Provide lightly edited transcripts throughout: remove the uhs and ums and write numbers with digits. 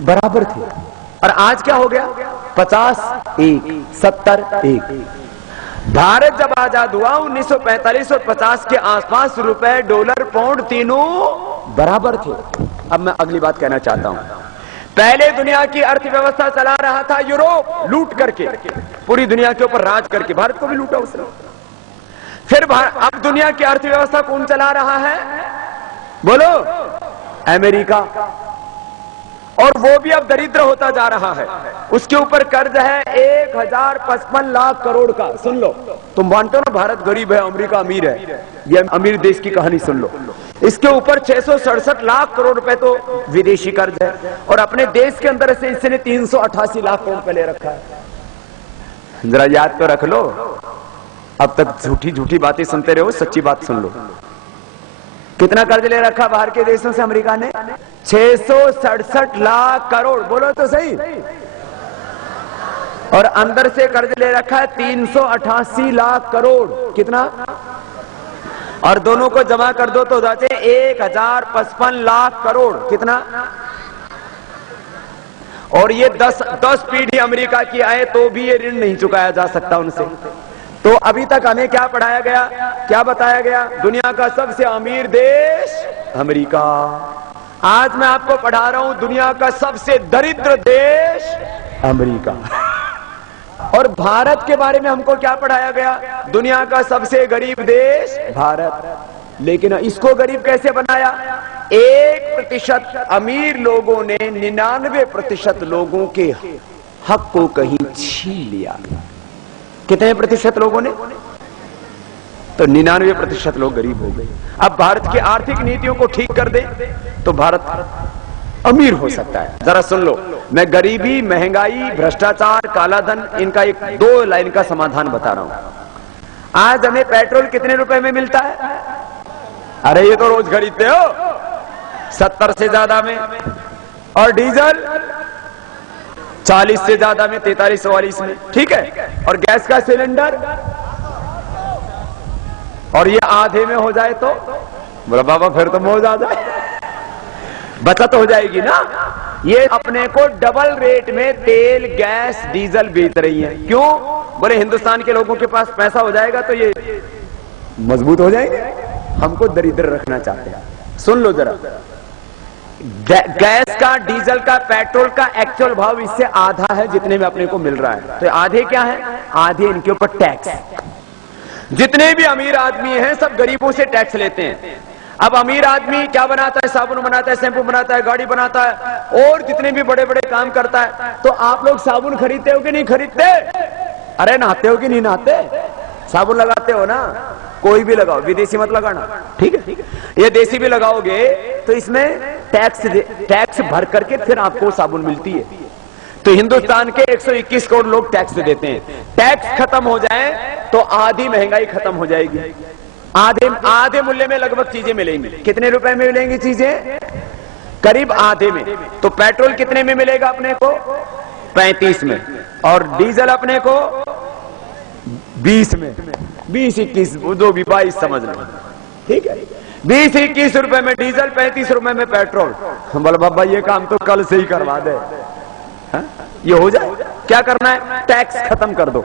बराबर थे। और आज क्या हो गया? 50-1, 70-1। भारत जब आजाद हुआ 1945 और 50 के आसपास रुपए, डॉलर, पाउंड तीनों बराबर थे। अब मैं अगली बात कहना चाहता हूं। पहले दुनिया की अर्थव्यवस्था चला रहा था यूरोप, लूट करके, पूरी दुनिया के ऊपर राज करके। भारत को भी लूटा उसने। फिर अब दुनिया की अर्थव्यवस्था कौन चला रहा है? बोलो। अमेरिका। और वो भी अब दरिद्र होता जा रहा है। उसके ऊपर कर्ज है 1055 लाख करोड़ का। सुन लो, तुम मानते हो ना भारत गरीब है, अमेरिका अमीर है। ये अमीर देश की कहानी सुन लो। इसके ऊपर 667 लाख करोड़ रुपए तो विदेशी कर्ज है, और अपने देश के अंदर से इसने 388 लाख करोड़ रुपए ले रखा है। जरा याद तो रख लो। अब तक झूठी झूठी बातें सुनते रहो, सच्ची बात सुन लो। कितना कर्ज ले रखा बाहर के देशों से अमेरिका ने? 667 लाख करोड़। बोलो तो सही। और अंदर से कर्ज ले रखा है 388 लाख करोड़। कितना? और दोनों को जमा कर दो तो जाते 1055 लाख करोड़। कितना? और ये 10 पीढ़ी अमेरिका की आए तो भी ये ऋण नहीं चुकाया जा सकता उनसे। तो अभी तक हमें क्या पढ़ाया गया, क्या बताया गया? दुनिया का सबसे अमीर देश अमेरिका। आज मैं आपको पढ़ा रहा हूं दुनिया का सबसे दरिद्र देश अमेरिका। और भारत के बारे में हमको क्या पढ़ाया गया? दुनिया का सबसे गरीब देश भारत। लेकिन इसको गरीब कैसे बनाया? 1% अमीर लोगों ने 99% लोगों के हक को कहीं छीन लिया। कितने प्रतिशत लोगों ने? तो 99% लोग गरीब हो गए। अब भारत की आर्थिक नीतियों को ठीक कर दे तो भारत अमीर हो सकता है। जरा सुन लो, मैं गरीबी, महंगाई, भ्रष्टाचार, काला धन, इनका एक 2 लाइन का समाधान बता रहा हूं। आज हमें पेट्रोल कितने रुपए में मिलता है? अरे ये तो रोज खरीदते हो 70 से ज्यादा में। और डीजल 40 से ज्यादा में, 43-44 में। ठीक है। और गैस का सिलेंडर, और ये आधे में हो जाए तो बोला बाबा फिर तो मौज आ जाए, बचत हो जाएगी ना। ये अपने को डबल रेट में तेल, गैस, डीजल बेच रही है। क्यों? बोले हिंदुस्तान के लोगों के पास पैसा हो जाएगा तो ये मजबूत हो जाएंगे, हमको दरिद्र रखना चाहते हैं। सुन लो जरा, गैस का, डीजल का, पेट्रोल का एक्चुअल भाव इससे आधा है जितने में अपने को मिल रहा है। तो आधे क्या है? आधे इनके ऊपर टैक्स। जितने भी अमीर आदमी हैं सब गरीबों से टैक्स लेते हैं। अब अमीर आदमी क्या बनाता है? साबुन बनाता है, शैम्पू बनाता है, गाड़ी बनाता है, और जितने भी बड़े बड़े काम करता है। तो आप लोग साबुन खरीदते हो कि नहीं खरीदते? अरे नहाते हो कि नहीं नहाते? साबुन लगाते हो ना? कोई भी लगाओ, विदेशी मत लगाना। ठीक है? ये देसी भी लगाओगे तो इसमें टैक्स भर करके फिर आपको साबुन मिलती है। तो हिंदुस्तान के 121 करोड़ लोग टैक्स देते हैं। टैक्स खत्म हो जाए तो आधी महंगाई खत्म हो जाएगी। आधे मूल्य में लगभग चीजें मिलेंगी। कितने रुपए में मिलेंगी चीजें? करीब आधे में। तो पेट्रोल कितने में मिलेगा अपने को? 35 में। और डीजल अपने को 20 में। 20-21, जो भी 22 समझ लो। ठीक है? 20-21 रुपए में डीजल, 35 रुपए में पेट्रोल। बोले बाबा ये काम तो कल से ही करवा दे। ये हो जाए। क्या करना है? टैक्स खत्म कर दो।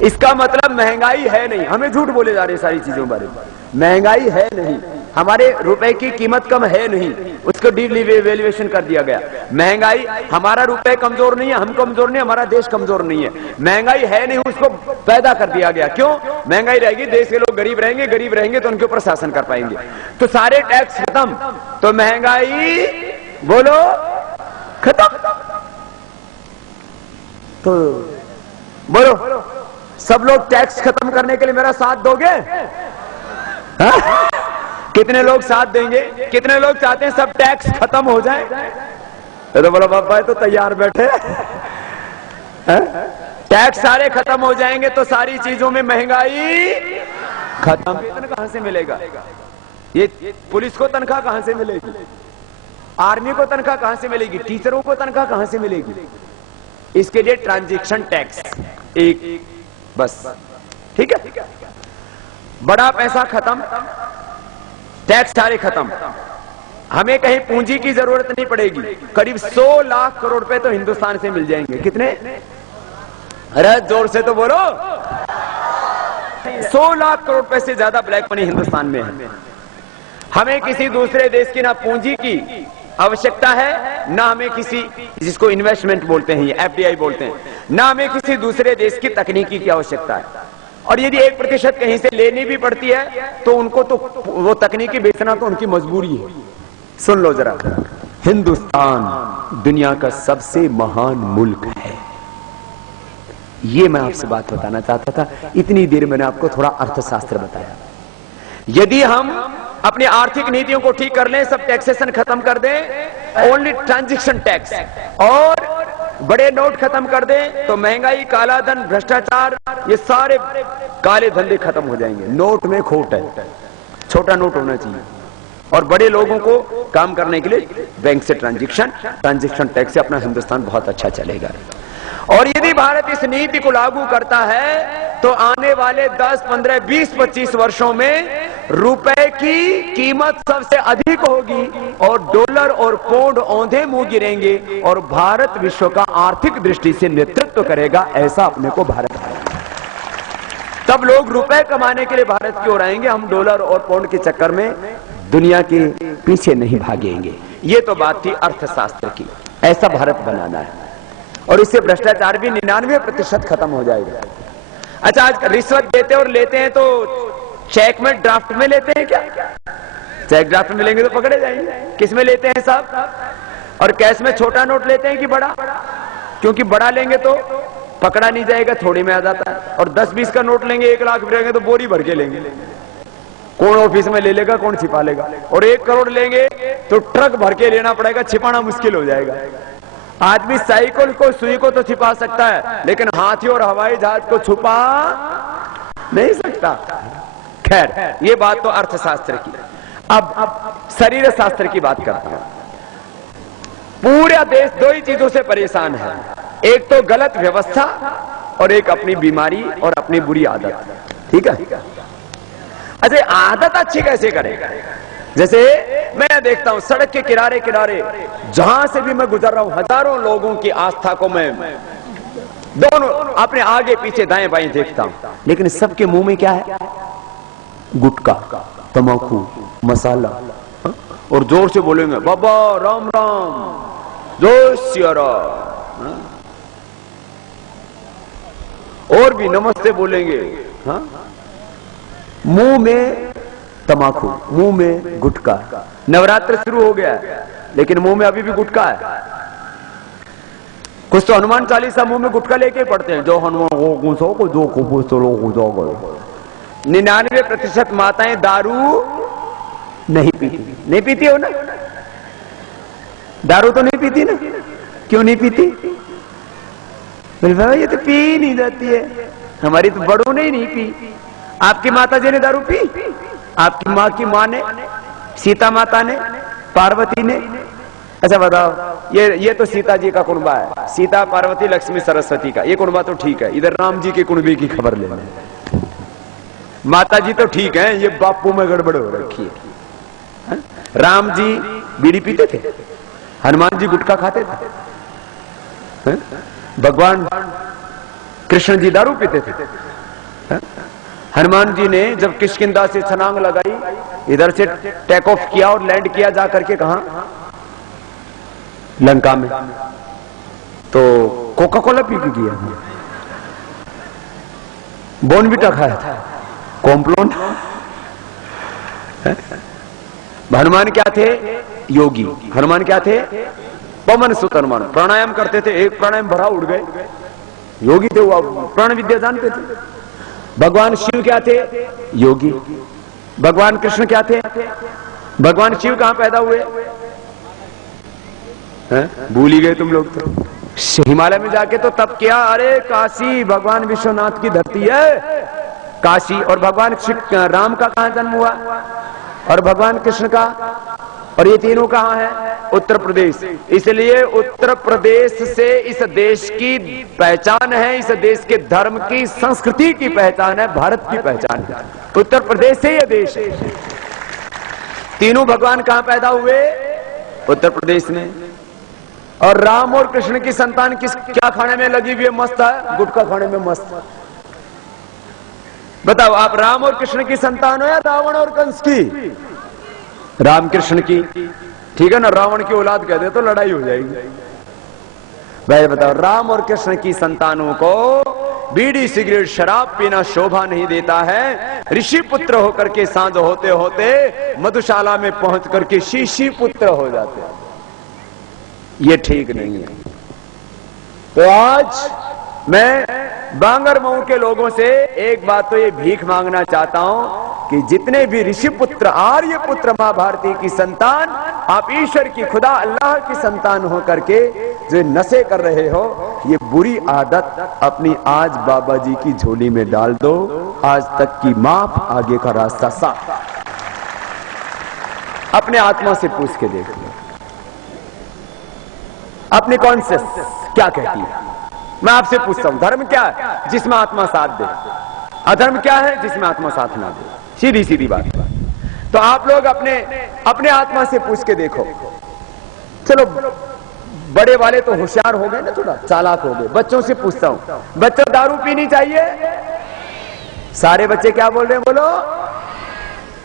इसका मतलब महंगाई है नहीं। हमें झूठ बोले जा रहे सारी चीजों के बारे में। महंगाई है नहीं, हमारे रुपए की कीमत कम है नहीं, उसको डिवैल्यूएशन कर दिया गया। महंगाई, हमारा रुपए कमजोर नहीं है, हम कमजोर नहीं, हमारा देश कमजोर नहीं है। महंगाई है नहीं, उसको पैदा कर दिया गया। क्यों? महंगाई रहेगी, देश के लोग गरीब रहेंगे, गरीब रहेंगे तो उनके ऊपर शासन कर पाएंगे। तो सारे टैक्स खत्म, तो महंगाई बोलो खत्म। तो बोलो सब लोग टैक्स खत्म करने के लिए मेरा साथ दोगे? कितने लोग साथ देंगे? कितने लोग चाहते हैं सब टैक्स खत्म हो जाए? तो बोला बाबा तो तैयार बैठे। टैक्स सारे खत्म हो जाएंगे तो सारी चीजों में महंगाई खत्म। वेतन कहां से मिलेगा? ये पुलिस को तनख्वाह कहां से मिलेगी? आर्मी को तनख्वाह कहां से मिलेगी? टीचरों को तनख्वाह कहां से मिलेगी? इसके लिए ट्रांजैक्शन टैक्स एक बस। ठीक है? बड़ा पैसा खत्म, टैक्स सारे खत्म। हमें कहीं पूंजी की जरूरत नहीं पड़ेगी। करीब 100 लाख करोड़ रुपए तो हिंदुस्तान से मिल जाएंगे। कितने? अरे जोर से तो बोलो। 100 लाख करोड़ रुपए से ज्यादा ब्लैक मनी हिंदुस्तान में है। हमें किसी दूसरे देश की ना पूंजी की आवश्यकता है, ना हमें किसी, जिसको इन्वेस्टमेंट बोलते हैं, एफडीआई बोलते हैं, ना हमें किसी दूसरे देश की तकनीकी की आवश्यकता है। और यदि 1% कहीं से लेनी भी पड़ती है तो उनको तो वो तकनीकी बेचना तो उनकी मजबूरी है। सुन लो जरा, हिंदुस्तान दुनिया का सबसे महान मुल्क है। ये मैं आपसे बात बताना चाहता था। इतनी देर मैंने आपको थोड़ा अर्थशास्त्र बताया। यदि हम अपनी आर्थिक नीतियों को ठीक कर लें, सब टैक्सेशन खत्म कर दें, ओनली ट्रांजैक्शन टैक्स, और बड़े नोट खत्म कर दें, तो महंगाई, काला धन, भ्रष्टाचार, ये सारे काले धंधे खत्म हो जाएंगे। नोट में खोट है, छोटा नोट होना चाहिए, और बड़े लोगों को काम करने के लिए बैंक से ट्रांजैक्शन टैक्स से अपना हिंदुस्तान बहुत अच्छा चलेगा। और यदि भारत इस नीति को लागू करता है तो आने वाले 10, 15, 20, 25 वर्षों में रुपए की कीमत सबसे अधिक होगी और डॉलर और पौंड औंधे मुंह गिरेंगे और भारत विश्व का आर्थिक दृष्टि से नेतृत्व करेगा। ऐसा अपने को भारत है। तब लोग रुपए कमाने के लिए भारत की ओर आएंगे। हम डॉलर और पौंड के चक्कर में दुनिया के पीछे नहीं भागेंगे। ये तो बात थी अर्थशास्त्र की। ऐसा भारत बनाना है, और इससे भ्रष्टाचार भी 99% खत्म हो जाएगा। अच्छा, आज रिश्वत देते और लेते हैं तो चेक में, ड्राफ्ट में लेते हैं क्या? चेक ड्राफ्ट में लेंगे तो पकड़े जाएंगे। किस में लेते हैं साहब? और कैश में छोटा नोट लेते हैं कि बड़ा? क्योंकि बड़ा लेंगे तो पकड़ा नहीं जाएगा, थोड़ी में आ जाता है। और 10-20 का नोट लेंगे, 1 लाख लेंगे तो बोरी भर के लेंगे। कौन ऑफिस में ले लेगा, कौन छिपा लेगा? और 1 करोड़ लेंगे तो ट्रक भर के लेना पड़ेगा, छिपाना मुश्किल हो जाएगा। आदमी साइकिल को, सुई को तो छिपा सकता है, लेकिन हाथी और हवाई जहाज को छुपा नहीं सकता। खैर, ये बात तो अर्थशास्त्र की। अब शरीर शास्त्र की बात करता हूं। पूरा देश 2 ही चीजों से परेशान है, एक तो गलत व्यवस्था और एक अपनी बीमारी और अपनी बुरी आदत। ठीक है? अच्छा, आदत अच्छी कैसे करें? जैसे मैं देखता हूं सड़क के किनारे किनारे जहां से भी मैं गुजर रहा हूं, हजारों लोगों की आस्था को मैं दोनों अपने आगे पीछे दाएं बाएं देखता हूं, लेकिन सबके मुंह में क्या है? गुटखा, तंबाकू, मसाला, और जोर से बोलेंगे बाबा राम राम, जय सिया राम, और भी नमस्ते बोलेंगे। मुंह में तंबाकू, मुंह में गुटखा। नवरात्र शुरू हो गया है, लेकिन मुंह में अभी भी गुटखा है। कुछ तो हनुमान चालीसा मुंह में गुटखा लेके पढ़ते हैं, जो हनुमान को सो को जो को पूछो लोग जो गए। 99% माताएं दारू नहीं पीती। नहीं पीती हो ना? दारू तो नहीं पीती ना? क्यों नहीं पीती? बोले ये तो पी नहीं जाती है। हमारी तो बड़ों ने ही नहीं पी। आपकी माता जी ने दारू पी? आपकी माँ की माँ ने, सीता माता ने, पार्वती ने? अच्छा बताओ, ये तो सीता जी का कुनबा है, सीता, पार्वती, लक्ष्मी, सरस्वती का। ये कुनबा तो ठीक है। इधर राम जी के कुनबे की खबर ले लें। माता जी तो ठीक है, ये बापू में गड़बड़ हो रखी है। राम जी बीड़ी पीते थे, हनुमान जी गुटखा खाते थे, भगवान कृष्ण जी दारू पीते थे। हनुमान जी ने जब किष्किंधा से छलांग लगाई, इधर से टेक ऑफ किया और लैंड किया जा करके कहा? लंका में। तो कोका कोला पी के किया, बोर्नविटा खाया था, कॉम्प्लोन। हनुमान क्या थे? योगी। हनुमान क्या थे? पवन सुत हनुमान। प्राणायाम करते थे, एक प्राणायाम भरा उड़ गए। योगी थे वो, प्राण विद्या जानते थे। भगवान शिव क्या थे? योगी। भगवान कृष्ण क्या थे? भगवान शिव कहां पैदा हुए? भूल ही गए तुम लोग तो। हिमालय में जाके तो तब किया। अरे काशी भगवान विश्वनाथ की धरती है, काशी। और भगवान राम का कहां जन्म हुआ? और भगवान कृष्ण का? और ये तीनों कहां है? उत्तर प्रदेश। इसलिए उत्तर प्रदेश से इस देश की पहचान है, इस देश के धर्म की, संस्कृति की पहचान है, भारत की पहचान है। उत्तर प्रदेश से ये देश है। तीनों भगवान कहां पैदा हुए? उत्तर प्रदेश में। और राम और कृष्ण की संतान क्या खाने में लगी हुई है? मस्त है, गुटखा खाने में मस्त। बताओ, आप राम और कृष्ण की संतान हो या रावण और कंस की? राम कृष्ण की, ठीक है ना। रावण की औलाद कह दे तो लड़ाई हो जाएगी। भाई बताओ, राम और कृष्ण की संतानों को बीड़ी सिगरेट शराब पीना शोभा नहीं देता है। ऋषि पुत्र होकर के सांझ होते होते मधुशाला में पहुंच करके शीशी पुत्र हो जाते हैं। ये ठीक नहीं है। तो आज मैं बांगर मऊ के लोगों से एक बात तो ये भीख मांगना चाहता हूं कि जितने भी ऋषि पुत्र, आर्य पुत्र, मां भारती की संतान, आप ईश्वर की, खुदा अल्लाह की संतान हो करके जो नशे कर रहे हो, ये बुरी आदत अपनी आज बाबा जी की झोली में डाल दो। आज तक की माफ, आगे का रास्ता साफ। अपने आत्मा से पूछ के देख लो, अपनी कॉन्शियस क्या कहती है। मैं आपसे पूछता हूं, धर्म क्या है? जिसमें आत्मा साथ दे। अधर्म क्या है? जिसमें आत्मा साथ ना दे। सीधी सीधी बात। तो आप लोग अपने आत्मा से पूछ के देखो। चलो, बड़े वाले तो होशियार हो गए ना, थोड़ा चालाक हो गए। बच्चों से पूछता हूं, बच्चों दारू पीनी चाहिए? सारे बच्चे क्या बोल रहे हैं? बोलो।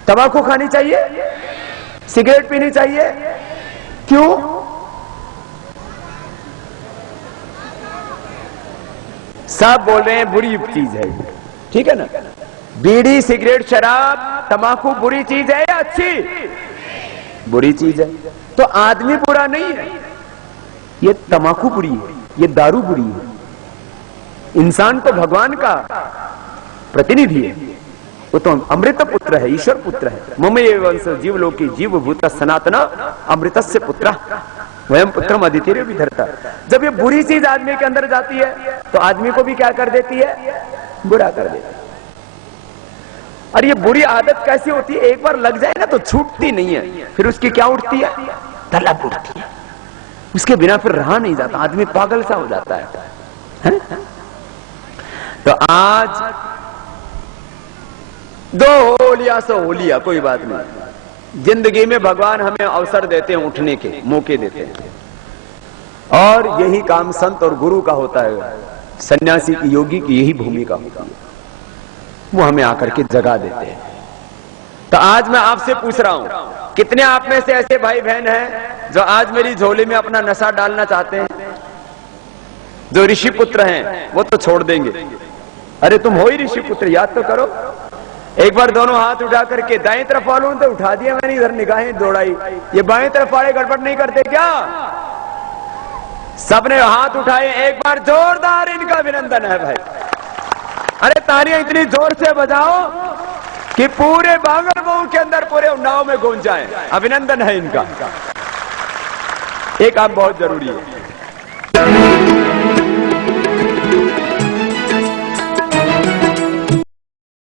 तंबाकू खानी चाहिए? सिगरेट पीनी चाहिए? क्यों? सब बोल रहे हैं बुरी चीज है। ठीक है ना। बीड़ी सिगरेट शराब तंबाकू बुरी चीज है या अच्छी? बुरी चीज है। तो आदमी बुरा नहीं है, ये तंबाकू बुरी है, ये दारू बुरी है। इंसान तो भगवान का प्रतिनिधि है, वो तो अमृत पुत्र है, ईश्वर पुत्र है। ममये वंश जीवलोकी जीव भूत सनातना अमृतस्य पुत्र वयम पुत्रम अदितिर्य विधर्ता। जब ये बुरी चीज आदमी के अंदर जाती है तो आदमी को भी क्या कर देती है? बुरा कर देती है। और ये बुरी आदत कैसी होती है? एक बार लग जाए ना तो छूटती नहीं है। फिर उसकी क्या उठती है? तलब उठती है। उसके बिना फिर रहा नहीं जाता, आदमी पागल सा हो जाता है? तो आज दो होलिया सो होलिया, कोई बात नहीं। जिंदगी में भगवान हमें अवसर देते हैं, उठने के मौके देते हैं। और यही काम संत और गुरु का होता है। सन्यासी की, योगी की यही भूमिका होती है। वो हमें आकर के जगा देते हैं। तो आज मैं आपसे पूछ रहा हूं, कितने आप में से ऐसे भाई बहन हैं जो आज मेरी झोली में अपना नशा डालना चाहते हैं? जो ऋषि पुत्र हैं वो तो छोड़ देंगे। अरे तुम हो ही ऋषि पुत्र, याद तो करो। एक बार दोनों हाथ उठा करके, दाएं तरफ वालों तो उठा दिया मैंने, इधर निगाहें दौड़ाई। ये बाएं तरफ वाले गड़बड़ नहीं करते क्या? सबने हाथ उठाए। एक बार जोरदार इनका अभिनंदन है भाई। अरे तालियां इतनी जोर से बजाओ कि पूरे बांगर मऊ के अंदर, पूरे उन्नाव में गूंज जाए। अभिनंदन है इनका। एक काम बहुत जरूरी है।